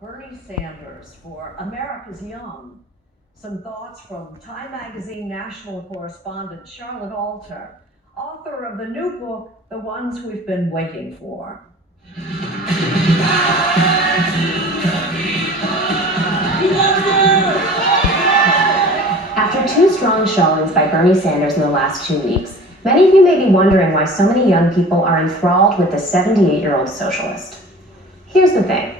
Bernie Sanders for America's Young. Some thoughts from Time Magazine national correspondent Charlotte Alter, author of the new book, The Ones We've Been Waiting For. After two strong showings by Bernie Sanders in the last 2 weeks, many of you may be wondering why so many young people are enthralled with the 78-year-old socialist. Here's the thing.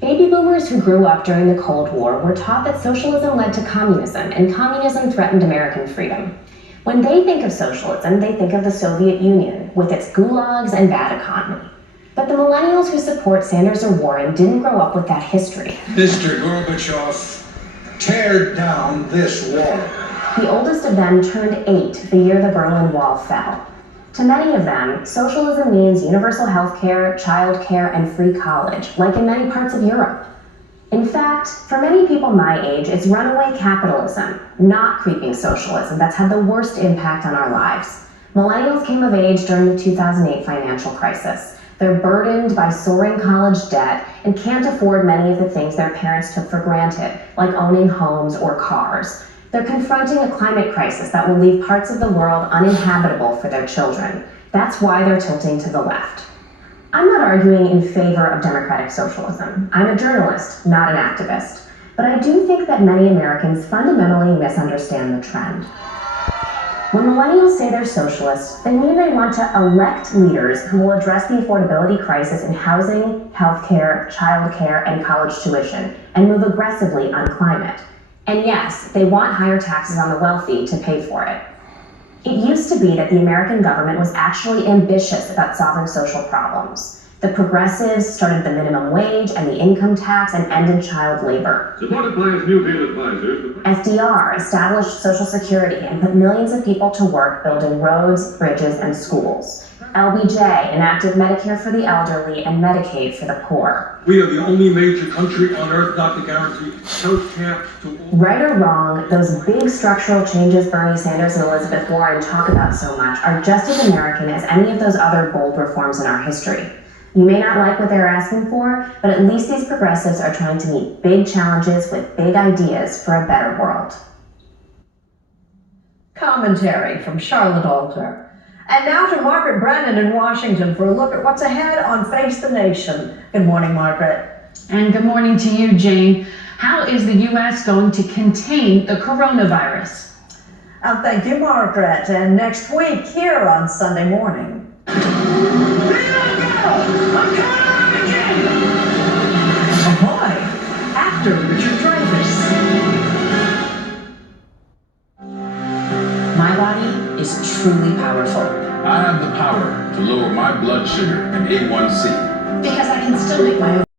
Baby boomers who grew up during the Cold War were taught that socialism led to communism, and communism threatened American freedom. When they think of socialism, they think of the Soviet Union, with its gulags and bad economy. But the millennials who support Sanders or Warren didn't grow up with that history. Mr. Gorbachev, tear down this wall. The oldest of them turned 8 the year the Berlin Wall fell. To many of them, socialism means universal health care, child care, and free college, like in many parts of Europe. In fact, for many people my age, it's runaway capitalism, not creeping socialism, that's had the worst impact on our lives. Millennials came of age during the 2008 financial crisis. They're burdened by soaring college debt and can't afford many of the things their parents took for granted, like owning homes or cars. They're confronting a climate crisis that will leave parts of the world uninhabitable for their children. That's why they're tilting to the left. I'm not arguing in favor of democratic socialism. I'm a journalist, not an activist. But I do think that many Americans fundamentally misunderstand the trend. When millennials say they're socialists, they mean they want to elect leaders who will address the affordability crisis in housing, healthcare, childcare, and college tuition, and move aggressively on climate. And yes, they want higher taxes on the wealthy to pay for it. It used to be that the American government was actually ambitious about solving social problems. The progressives started the minimum wage and the income tax and ended child labor. Supported by his new Field advisors, FDR established Social Security and put millions of people to work building roads, bridges, and schools. LBJ enacted Medicare for the elderly and Medicaid for the poor. we are the only major country on earth not to guarantee health care to all. Right or wrong, those big structural changes Bernie Sanders and Elizabeth Warren talk about so much are just as American as any of those other bold reforms in our history. You may not like what they're asking for, but at least these progressives are trying to meet big challenges with big ideas for a better world. Commentary from Charlotte Alter. And now to Margaret Brennan in Washington for a look at what's ahead on Face the Nation. Good morning, Margaret. And good morning to you, Jane. How is the U.S. going to contain the coronavirus? Thank you, Margaret. And next week here on Sunday Morning. Ahoy! Actor Richard Dreyfuss. My body is truly powerful. I have the power to lower my blood sugar and A1C. Because I can still make my own